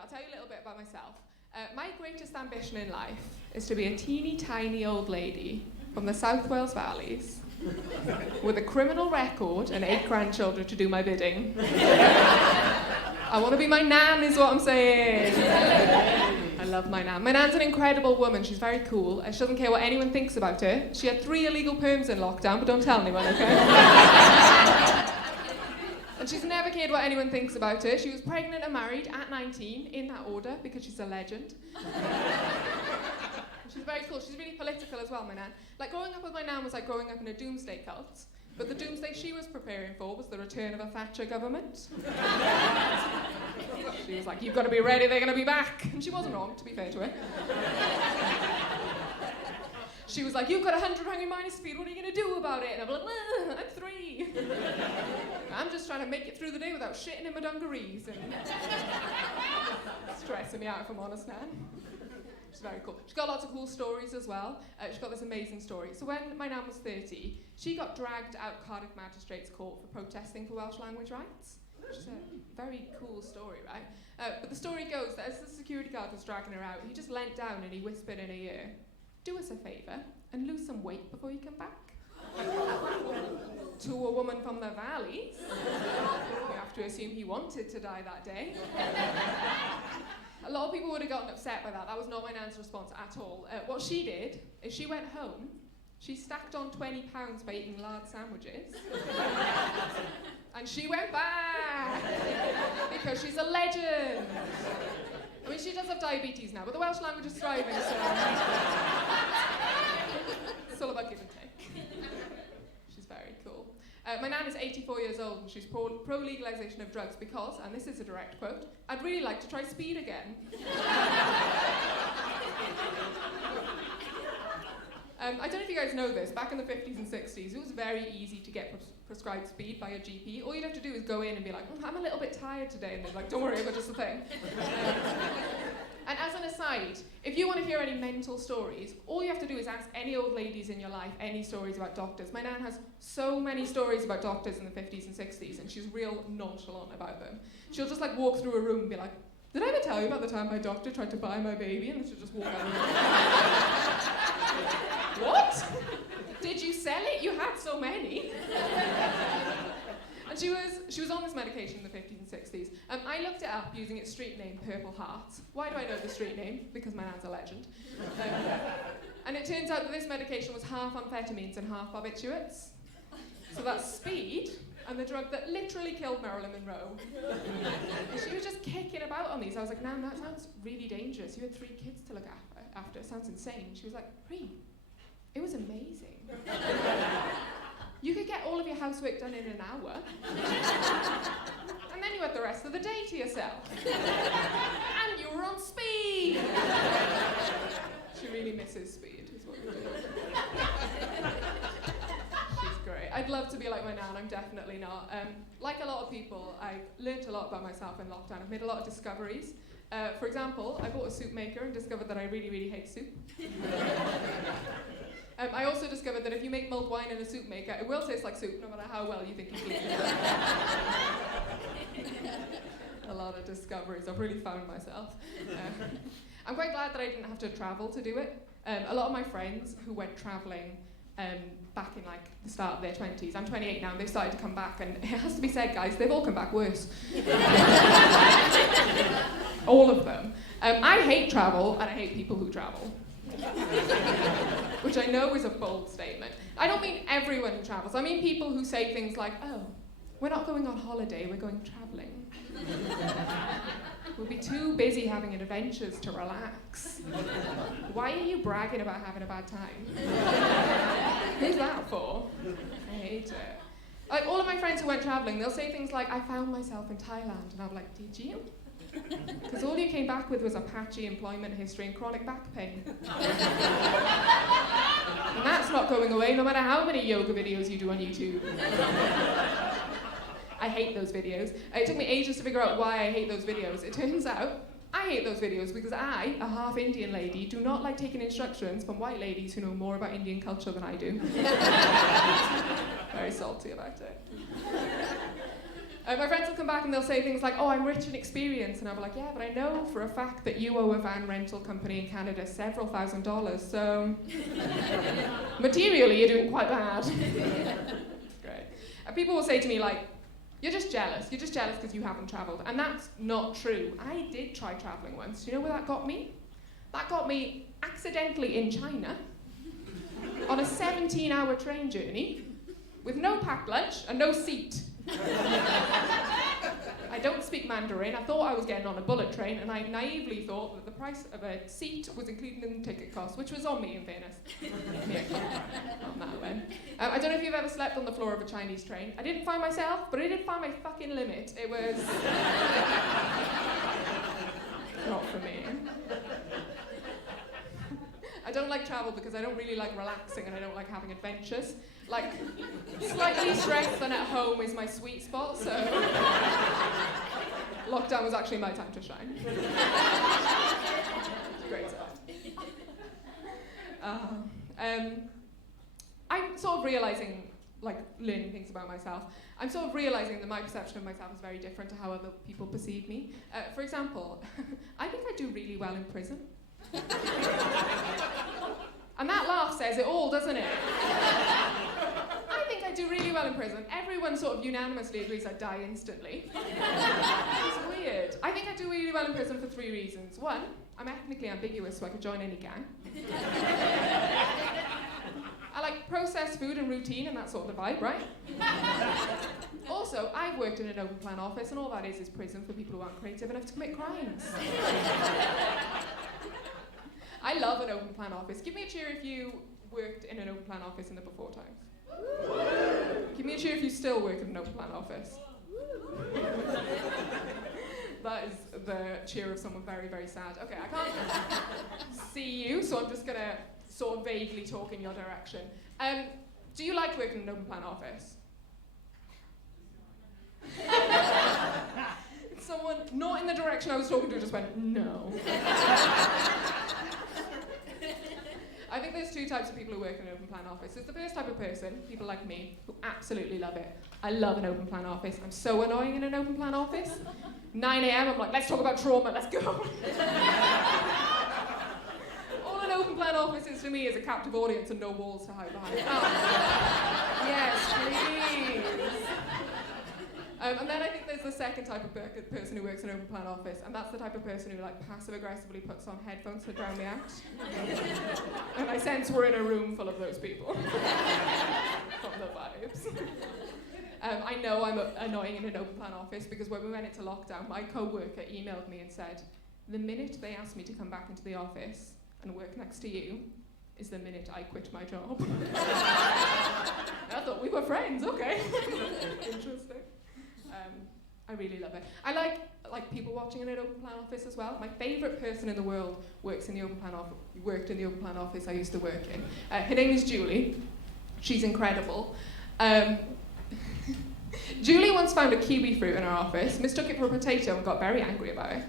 I'll tell you a little bit about myself. My greatest ambition in life is to be a teeny tiny old lady from the South Wales Valleys with a criminal record and 8 grandchildren to do my bidding. I want to be my nan is what I'm saying. I love my nan. My nan's an incredible woman. She's very cool. She doesn't care what anyone thinks about her. She had 3 illegal perms in lockdown, but don't tell anyone, okay? And she's never cared what anyone thinks about her. She was pregnant and married at 19, in that order, because she's a legend. She's very cool. She's really political as well, my nan. Like, growing up with my nan was like growing up in a doomsday cult. But the doomsday she was preparing for was the return of a Thatcher government. She was like, you've got to be ready, they're going to be back. And she wasn't wrong, to be fair to her. She was like, you've got 100 hungry minus speed, what are you going to do about it? And I'm like, I'm 3. I'm just trying to make it through the day without shitting in my dungarees. And stressing me out, if I'm honest, Nan. She's very cool. She's got lots of cool stories as well. She's got this amazing story. So when my nan was 30, she got dragged out Cardiff Magistrates Court for protesting for Welsh language rights. Which is a very cool story, right? But the story goes that as the security guard was dragging her out, he just leant down and he whispered in her ear, do us a favour and lose some weight before you come back. To a woman from the valleys. You have to assume he wanted to die that day. A lot of people would have gotten upset by that. That was not my nan's response at all. What she did is she went home, she stacked on £20 by eating lard sandwiches, and she went back because she's a legend. I mean, she does have diabetes now, but the Welsh language is thriving, so it's all about give and take. She's very cool. My nan is 84 years old and she's pro-legalisation of drugs because, and this is a direct quote, I'd really like to try speed again. I don't know if you guys know this, back in the 50s and 60s, it was very easy to get prescribed speed by a GP. All you'd have to do is go in and be like, I'm a little bit tired today, and they're like, don't worry, I've got just a thing. And as an aside, if you want to hear any mental stories, all you have to do is ask any old ladies in your life any stories about doctors. My nan has so many stories about doctors in the 50s and 60s, and she's real nonchalant about them. She'll just like walk through a room and be like, did I ever tell you about the time my doctor tried to buy my baby? And she'll just walk out of the room. What? Did you sell it? You had so many. And she was on this medication in the 50s and 60s. I looked it up using its street name, Purple Heart. Why do I know the street name? Because my nan's a legend. And it turns out that this medication was half amphetamines and half barbiturates. So that's speed, and the drug that literally killed Marilyn Monroe. And she was just kicking about on these. I was like, Nan, that sounds really dangerous. You had 3 kids to look after. It sounds insane. She was like, Priya, it was amazing. You could get all of your housework done in an hour. And then you had the rest of the day to yourself. And you were on speed. She really misses speed, is what you're doing. She's great. I'd love to be like my nan, I'm definitely not. Like a lot of people, I've learnt a lot about myself in lockdown. I've made a lot of discoveries. For example, I bought a soup maker and discovered that I really, really hate soup. I also discovered that if you make mulled wine in a soup maker, it will taste like soup, no matter how well you think you clean it. A lot of discoveries. I've really found myself. I'm quite glad that I didn't have to travel to do it. A lot of my friends who went travelling back in like the start of their 20s, I'm 28 now, and they've started to come back, and it has to be said, guys, they've all come back worse. All of them. I hate travel, and I hate people who travel. Which I know is a bold statement. I don't mean everyone who travels. I mean people who say things like, oh, we're not going on holiday, we're going travelling. We'll be too busy having adventures to relax. Why are you bragging about having a bad time? Who's that for? I hate it. Like, all of my friends who went travelling, they'll say things like, I found myself in Thailand, and I'm like, did you? Because all you came back with was a patchy employment history and chronic back pain. And that's not going away no matter how many yoga videos you do on YouTube. I hate those videos. It took me ages to figure out why I hate those videos. It turns out I hate those videos because I, a half Indian lady, do not like taking instructions from white ladies who know more about Indian culture than I do. Very salty about it. My friends will come back and they'll say things like, oh, I'm rich in experience. And I'll be like, yeah, but I know for a fact that you owe a van rental company in Canada several $1,000s, so materially you're doing quite bad. Great. And people will say to me like, you're just jealous because you haven't travelled. And that's not true. I did try travelling once. Do you know where that got me? That got me accidentally in China on a 17-hour train journey with no packed lunch and no seat. I don't speak Mandarin. I thought I was getting on a bullet train, and I naively thought that the price of a seat was included in the ticket cost, which was on me, in fairness. On that one. I don't know if you've ever slept on the floor of a Chinese train. I didn't find myself, but I did find my fucking limit. It was not for me. I don't like travel because I don't really like relaxing and I don't like having adventures. Like, slightly stressed than at home is my sweet spot, so lockdown was actually my time to shine. Great stuff. I'm sort of realising, like, learning things about myself. I'm sort of realising that my perception of myself is very different to how other people perceive me. For example, I think I do really well in prison. And that laugh says it all, doesn't it? I think I do really well in prison. Everyone sort of unanimously agrees I die instantly. It's weird. I think I do really well in prison for 3 reasons. 1, I'm ethnically ambiguous, so I could join any gang. I like processed food and routine, and that's sort of the vibe, right? Also, I've worked in an open plan office, and all that is prison for people who aren't creative enough to commit crimes. I love an open plan office. Give me a cheer if you worked in an open plan office in the before times. Give me a cheer if you still work in an open plan office. That is the cheer of someone very, very sad. Okay, I can't see you, so I'm just going to sort of vaguely talk in your direction. Do you like working in an open plan office? Someone not in the direction I was talking to just went, no. I think there's 2 types of people who work in an open plan office. There's the first type of person, people like me, who absolutely love it. I love an open plan office. I'm so annoying in an open plan office. 9 a.m, I'm like, let's talk about trauma, let's go. All an open plan office is for me is a captive audience and no walls to hide behind. Oh. Yes, please. And then I think there's the second type of person who works in an open plan office, and that's the type of person who like passive aggressively puts on headphones to drown me out. And I sense we're in a room full of those people. From the vibes. I know I'm annoying in an open plan office because when we went into lockdown, my co-worker emailed me and said, the minute they asked me to come back into the office and work next to you is the minute I quit my job. I thought we were friends, okay. Interesting. I really love it. I like people watching in an open plan office as well. My favourite person in the world worked in the open plan office I used to work in. Her name is Julie. She's incredible. Julie once found a kiwi fruit in our office, mistook it for a potato and got very angry about it.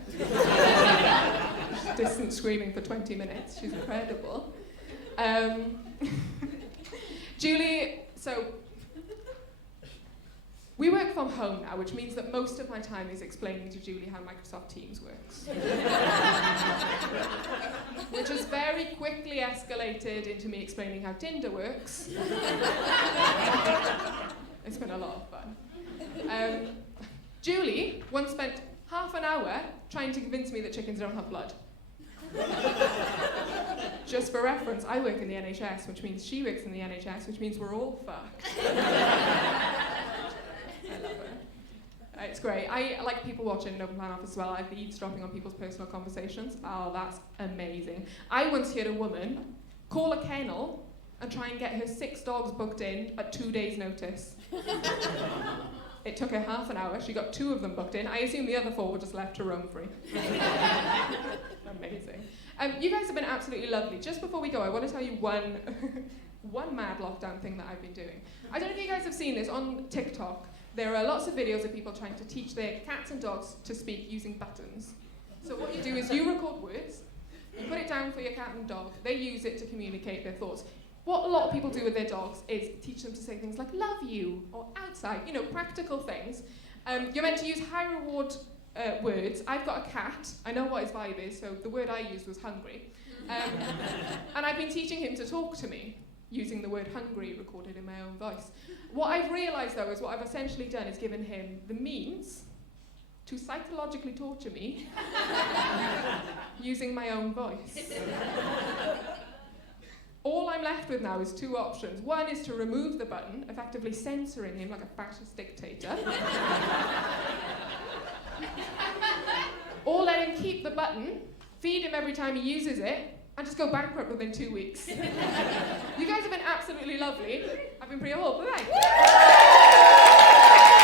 Distant screaming for 20 minutes. She's incredible. Julie, so we work from home now, which means that most of my time is explaining to Julie how Microsoft Teams works. Which has very quickly escalated into me explaining how Tinder works. It's been a lot of fun. Julie once spent half an hour trying to convince me that chickens don't have blood. Just for reference, I work in the NHS, which means she works in the NHS, which means we're all fucked. I love it. It's great. I like people watching an open plan office as well. I've been eavesdropping on people's personal conversations. Oh, that's amazing. I once heard a woman call a kennel and try and get her 6 dogs booked in at 2 days' notice. It took her half an hour. She got 2 of them booked in. I assume the other 4 were just left to roam free. Amazing. You guys have been absolutely lovely. Just before we go, I want to tell you one mad lockdown thing that I've been doing. I don't know if you guys have seen this on TikTok. There are lots of videos of people trying to teach their cats and dogs to speak using buttons. So what you do is you record words, you put it down for your cat and dog, they use it to communicate their thoughts. What a lot of people do with their dogs is teach them to say things like love you or outside, practical things. You're meant to use high reward words. I've got a cat. I know what his vibe is, so the word I used was hungry. And I've been teaching him to talk to me, using the word hungry recorded in my own voice. What I've realised, though, is what I've essentially done is given him the means to psychologically torture me using my own voice. All I'm left with now is two options. One is to remove the button, effectively censoring him like a fascist dictator. Or let him keep the button, feed him every time he uses it, and just go bankrupt within 2 weeks. You guys have been absolutely lovely. I've been Priya Hall. Bye-bye.